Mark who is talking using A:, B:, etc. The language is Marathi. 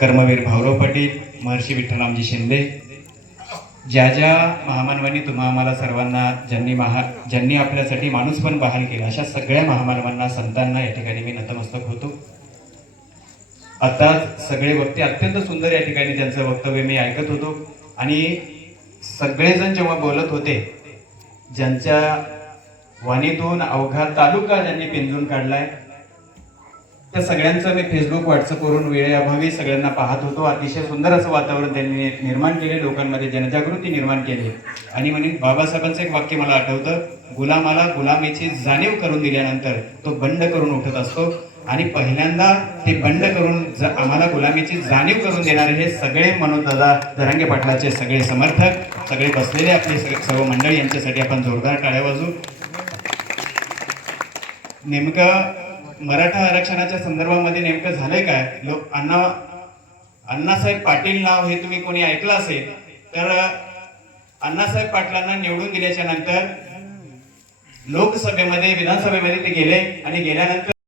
A: कर्मवीर भाऊराव पाटील महर्षी विठ्ठलरामजी शिंदे. ज्या ज्या महामानवांनी तुम्हा आम्हाला सर्वांना ज्यांनी महा ज्यांनी आपल्यासाठी माणूस पण बहाल केला अशा सगळ्या महामानवांना संतांना या ठिकाणी मी नतमस्तक होतो. आता सगळे वक्ते अत्यंत सुंदर या ठिकाणी त्यांचं वक्तव्य मी ऐकत होतो. आणि सगळेजण जेव्हा बोलत होते ज्यांच्या वाणीतून अवघा तालुका ज्यांनी पिंजून काढलाय त्या सगळ्यांचं मी फेसबुक व्हॉट्सअपवरून वेळेअभावी सगळ्यांना पाहत होतो. अतिशय सुंदर असं वातावरण त्यांनी निर्माण केले लोकांमध्ये जनजागृती निर्माण केली. आणि म्हणे बाबासाहेबांचं एक वाक्य मला आठवतं गुलामाला गुलामीची जाणीव करून दिल्यानंतर तो बंड करून उठत असतो. आणि पहिल्यांदा ते बंड करून ज- आम्हाला गुलामीची जाणीव करून देणारे हे सगळे मनोदादा धरंगे पाटलाचे सगळे समर्थक सगळे बसलेले आपले सर्व मंडळी यांच्यासाठी आपण जोरदार टाळ्या वाजू नेमकं मराठा आरक्षणाच्या संदर्भामध्ये नेमकं झालंय काय? लोक अण्णा अण्णासाहेब पाटील नाव हे तुम्ही कोणी ऐकलं असेल तर अण्णासाहेब पाटलांना निवडून दिल्याच्या नंतर लोकसभेमध्ये विधानसभेमध्ये ते गेले आणि गेल्यानंतर